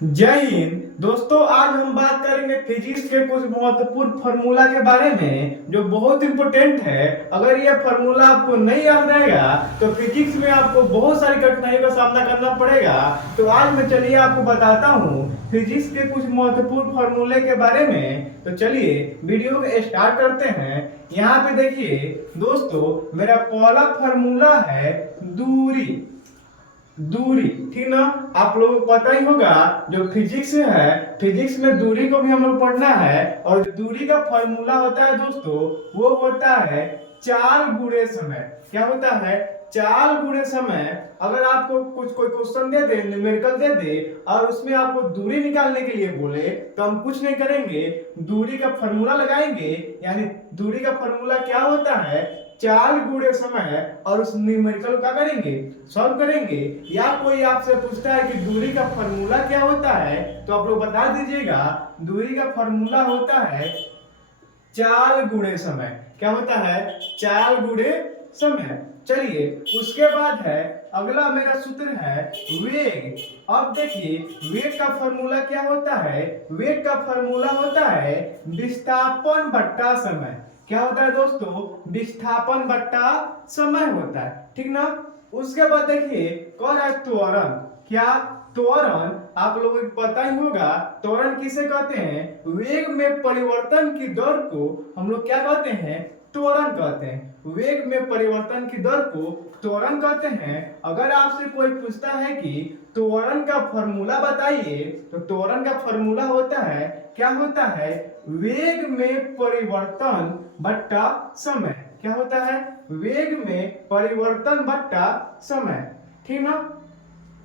जय हिंद दोस्तों। आज हम बात करेंगे फिजिक्स के कुछ महत्वपूर्ण फार्मूला के बारे में जो बहुत इंपॉर्टेंट है। अगर यह फार्मूला आपको नहीं याद रहेगा तो फिजिक्स में आपको बहुत सारी कठिनाइयों का सामना करना पड़ेगा। तो आज मैं चलिए आपको बताता हूँ फिजिक्स के कुछ महत्वपूर्ण फार्मूले के बारे में। तो चलिए वीडियो को स्टार्ट करते हैं। यहाँ पे देखिए दोस्तों, मेरा पहला फार्मूला है दूरी। दूरी, ठीक ना। आप लोगों को पता ही होगा जो फिजिक्स है, फिजिक्स में दूरी को भी हम लोग पढ़ना है। और जो दूरी का फॉर्मूला होता है दोस्तों, वो होता है चाल गुणे समय। क्या होता है? चाल गुणे समय। अगर आपको कुछ कोई क्वेश्चन दे दे, न्यूमेरिकल दे दे, और उसमें आपको दूरी निकालने के लिए बोले, तो हम कुछ नहीं करेंगे, दूरी का फॉर्मूला लगाएंगे। यानी दूरी का फॉर्मूला क्या होता है? चाल गुणे समय। और उस न्यूमेरिकल का करेंगे, सॉल्व करेंगे। या कोई आपसे पूछता है कि दूरी का फॉर्मूला क्या होता है, तो आप लोग बता दीजिएगा। दूरी का फॉर्मूला होता है चाल गुणे समय। क्या होता है? चाल गुणे समय। चलिए, उसके बाद है अगला मेरा सूत्र है वेग। अब देखिए, वेग का फॉर्मूला क्या होता है? वेग का फॉर्मूला होता है विस्थापन बट्टा समय। क्या होता है दोस्तों? विस्थापन बट्टा समय होता है, ठीक ना। उसके बाद देखिए कौन है त्वरण। क्या? त्वरण। आप लोगों को पता ही होगा त्वरण किसे कहते हैं? वेग में परिवर्तन की दर को हम लोग क्या कहते हैं? त्वरण कहते हैं। वेग में परिवर्तन की दर को त्वरण कहते हैं। अगर आपसे कोई पूछता है कि त्वरण का फॉर्मूला बताइए, तो त्वरण का फॉर्मूला होता है, क्या होता है? वेग में परिवर्तन बट्टा समय। क्या होता है? वेग में परिवर्तन बट्टा समय, ठीक ना।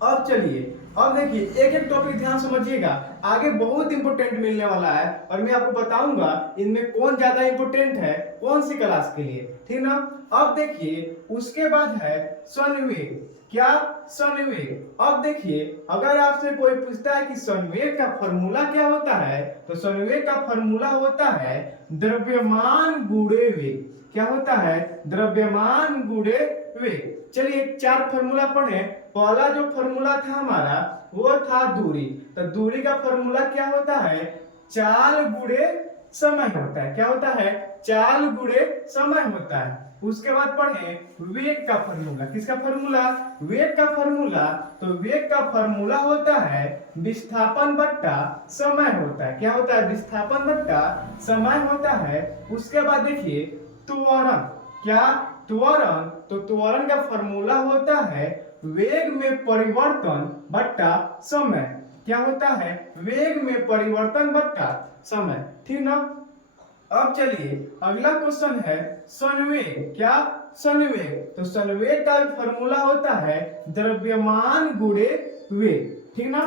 अब चलिए, अब देखिए एक एक टॉपिक ध्यान समझिएगा, आगे बहुत इंपॉर्टेंट मिलने वाला है। और मैं आपको बताऊंगा इनमें कौन ज्यादा इंपॉर्टेंट है, कौन सी क्लास के लिए, ठीक ना। अब देखिए उसके बाद है संवेग। क्या? संवेग। अब देखिए, अगर आपसे कोई पूछता है कि संवेग का फॉर्मूला क्या होता है, तो संवेग का फॉर्मूला होता है द्रव्यमान गुणे वेग। क्या होता है? द्रव्यमान गुणे वेग। चलिए चार फॉर्मूला पढ़े। पहला जो फॉर्मूला था हमारा, वो था दूरी। तो दूरी का फॉर्मूला क्या होता है? चाल गुणे समय होता है। क्या होता है? चाल गुणे समय होता है। उसके बाद पढ़े वेग का फॉर्मूला। किसका फॉर्मूला? वेग का फॉर्मूला। तो वेग का फॉर्मूला होता है विस्थापन बट्टा समय होता है। क्या होता है? विस्थापन बट्टा समय होता है। उसके बाद देखिए त्वरण। क्या? त्वरण। तो त्वरण का फॉर्मूला होता है वेग में परिवर्तन बट्टा समय। क्या होता है? वेग में परिवर्तन बट्टा समय, ठीक ना। अब चलिए अगला क्वेश्चन है संवेग। क्या? संवेग। तो संवेग का फॉर्मूला होता है द्रव्यमान गुणे वेग, ठीक ना।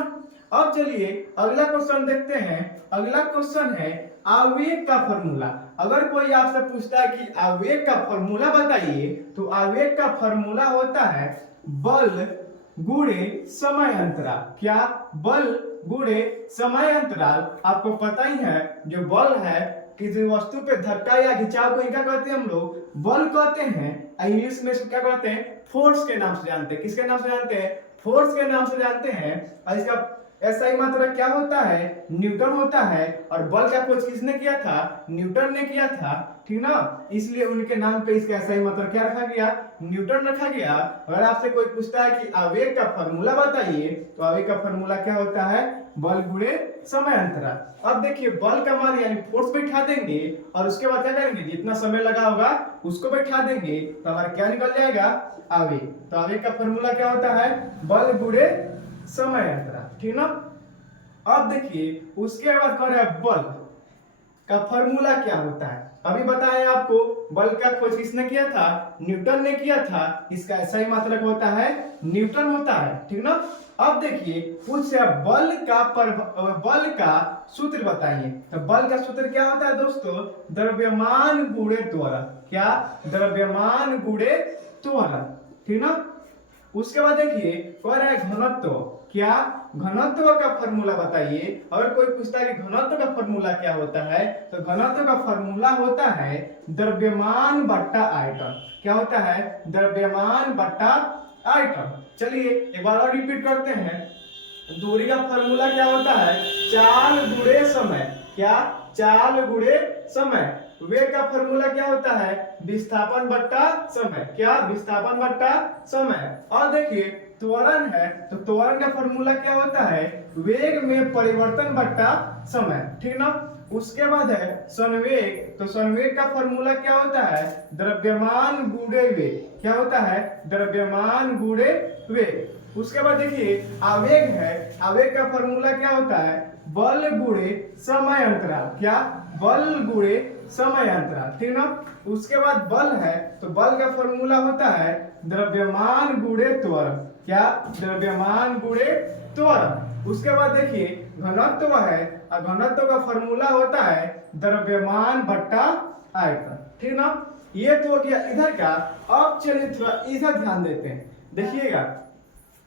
अब चलिए अगला क्वेश्चन देखते हैं। अगला क्वेश्चन है आवेग का फॉर्मूला। अगर कोई आपसे पूछता है कि आवेग का फॉर्मूला बताइए, तो आवेग का फॉर्मूला होता है बल गुणे समय अंतराल। क्या? बल गुणे समय अंतराल। आपको पता ही है जो बल है, किसी वस्तु पे धक्का या खिंचाव को क्या कहते हैं? हम लोग बल कहते हैं। इंग्लिश में क्या कहते हैं? फोर्स के नाम से जानते हैं। किसके नाम से जानते हैं? फोर्स के नाम से जानते हैं। और इसका ऐसा ही मात्रा क्या होता है? न्यूटन होता है। और बल का खोज किसने किया था? न्यूटन ने किया था, ठीक ना। इसलिए उनके नाम पे इसका ऐसा ही मात्रा क्या रखा गया? न्यूटन रखा गया। अगर आपसे कोई पूछता है कि आवेग का फॉर्मूला बताइए, तो आवेग का फॉर्मूला क्या होता है? बल गुणे समय अंतराल। अब देखिए बल का मान यानी फोर्स बैठा देंगे, और उसके बाद क्या करेंगे? जितना समय लगा होगा उसको बैठा देंगे, तो हमारा क्या निकल जाएगा? आवेग। तो आवेग का फॉर्मूला क्या होता है? बल गुणे समय अंतराल, ठीक ना। अब देखिए उसके बाद कर रहा है बल का फॉर्मूला क्या होता है। अभी बताएं आपको, बल का खोज किसने किया था? न्यूटन ने किया था। इसका ऐसा ही मात्रक होता है, न्यूटन होता है, ठीक ना। अब देखिए पूछ रहा बल का सूत्र बताइए। तो बल का सूत्र क्या होता है दोस्तों? द्रव्यमान गुणे त्वरण। क्या? द्रव्यमान गुणे त्वरण, ठीक ना। उसके बाद देखिए कह रहा है घनत्व। क्या? घनत्व का फॉर्मूला बताइए। अगर कोई पूछता है कि घनत्व का फॉर्मूला क्या होता है, तो घनत्व का फॉर्मूला होता है द्रव्यमान बट्टा आयतन। क्या होता है? द्रव्यमान बट्टा आयतन। चलिए एक बार और रिपीट करते हैं। दूरी का फॉर्मूला क्या होता है? चाल गुणे समय। क्या? चाल गुणे समय। वेग का फॉर्मूला क्या होता है? विस्थापन बट्टा समय। क्या? विस्थापन बट्टा समय। और देखिए त्वरण है तो त्वरण का फॉर्मूला क्या होता है? वेग में परिवर्तन बट्टा समय। ठीक ना? उसके बाद है संवेग, तो संवेग का फॉर्मूला क्या होता है? द्रव्यमान गुणे वेग। क्या होता है? द्रव्यमान गुणे वेग। उसके बाद देखिए आवेग है, आवेग का फॉर्मूला क्या होता है? बल गुणे समय अंतराल। क्या? बल गुणे समय अंतराल। ठीक ना? उसके बाद बल है तो बल का फॉर्मूला होता है द्रव्यमान गुणे त्वरण। क्या? द्रव्यमान गुणे त्वरण। उसके बाद देखिए घनत्व है और घनत्व का फॉर्मूला होता है द्रव्यमान बट्टा आयतन। ठीक ना? ये तो हो गया इधर का। अब चलिए थोड़ा इधर ध्यान देते हैं। देखिएगा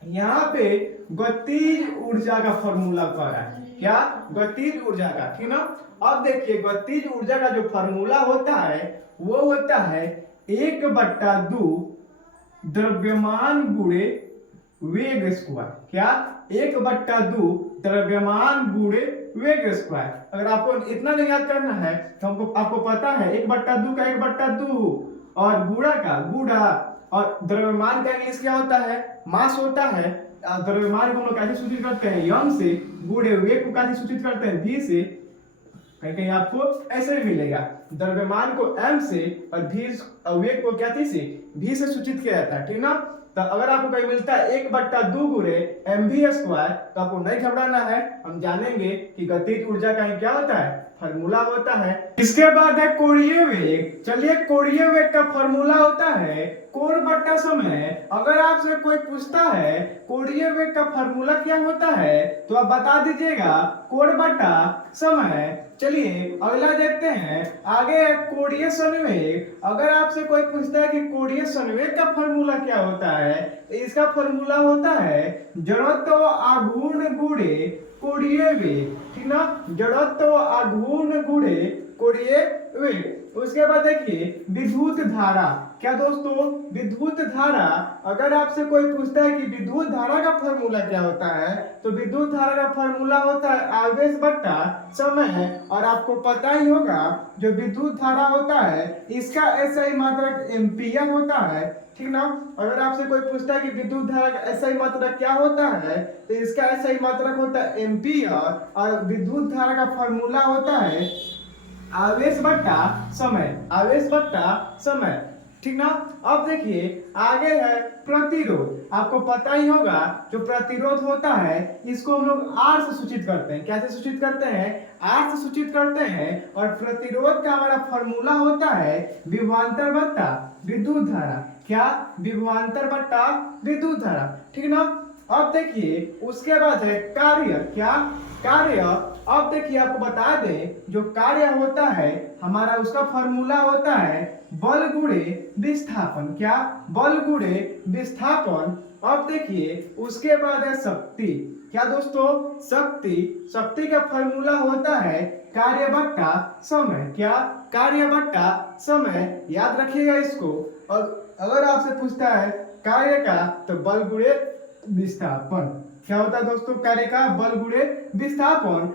यहाँ पे गतिज ऊर्जा का फॉर्मूला कह रहा है। क्या? गतिज ऊर्जा का। ठीक ना? अब देखिए गतिज ऊर्जा का जो फॉर्मूला होता है वो होता है 1/2 द्रव्यमान गुणे वेग स्क्वायर। क्या? 1/2 द्रव्यमान गुणे वेग स्क्वायर। अगर आपको इतना नहीं याद करना है तो हमको आपको पता है 1/2 का 1/2 और गुणा का गुणा और द्रव्यमान का इंग्लिश क्या होता है? मास होता है। द्रव्यमान को हम लोग कैसे सूचित करते हैं? यम से। गुणे वेग को कैसे सूचित करते हैं? वी से। कहीं कहीं आपको ऐसे भी मिलेगा द्रव्यमान को m से और वेग को क्या थी से v से सूचित किया जाता है। ठीक ना? तो अगर आपको कहीं मिलता है 1/2 गुणे mv स्क्वायर तो आपको नहीं घबराना है। हम जानेंगे कि गतिज ऊर्जा का क्या होता है? फॉर्मूला होता है। इसके बाद है कोणीय वेग। चलिए कोणीय वेग का फॉर्मूला होता है कोण बट्टा समय। अगर आपसे कोई पूछता है कोणीय वेग का फॉर्मूला क्या होता है तो आप बता दीजिएगा कोण बट्टा समय। चलिए अगला देखते हैं। आगे है कोणीय संवेग। अगर आपसे कोई पूछता है कि कोणीय संवेग का फॉर्मूला क्या होता है तो इसका फॉर्मूला होता है जड़त्व आघूर्ण गुणे कोणीय वेग। ठीक ना? जड़त्व आघूर्ण गुणे कोणीय वेग। उसके बाद देखिए विद्युत धारा। क्या दोस्तों? विद्युत धारा। अगर आपसे कोई पूछता है कि विद्युत धारा का फॉर्मूला क्या होता है तो विद्युत धारा का फॉर्मूला होता है आवेश बट्टा समय। और आपको पता ही होगा जो विद्युत धारा होता है इसका एसआई मात्रक एम्पियर होता है। ठीक ना? अगर आपसे कोई पूछता है कि विद्युत धारा का एसआई मात्रक क्या होता है तो इसका एसआई मात्रक होता है एम्पियर और विद्युत धारा का फॉर्मूला होता है आवेश बट्टा समय। आवेश बट्टा समय। ठीक ना? अब देखिए आगे है प्रतिरोध। आपको पता ही होगा जो प्रतिरोध होता है इसको हम लोग आर से सूचित करते हैं। कैसे सूचित करते हैं? आर से सूचित करते हैं। और प्रतिरोध का हमारा फॉर्मूला होता है विभवांतर बट्टा विद्युत धारा। क्या? विभवांतर बट्टा विद्युत धारा। ठीक ना? अब देखिए उसके बाद है कार्य। क्या? कार्य। अब देखिए आपको बता दें जो कार्य होता है हमारा उसका फॉर्मूला होता है बल गुणे विस्थापन। क्या? बल गुणे विस्थापन। अब देखिए उसके बाद है शक्ति। क्या दोस्तों? शक्ति। शक्ति का फॉर्मूला होता है कार्य बट्टा समय। क्या? कार्य बट्टा समय। याद रखिएगा इसको। और अगर आपसे पूछता है कार्य का तो बल गुणे विस्थापन। क्या होता है दोस्तों? कार्य का बल गुणे विस्थापन।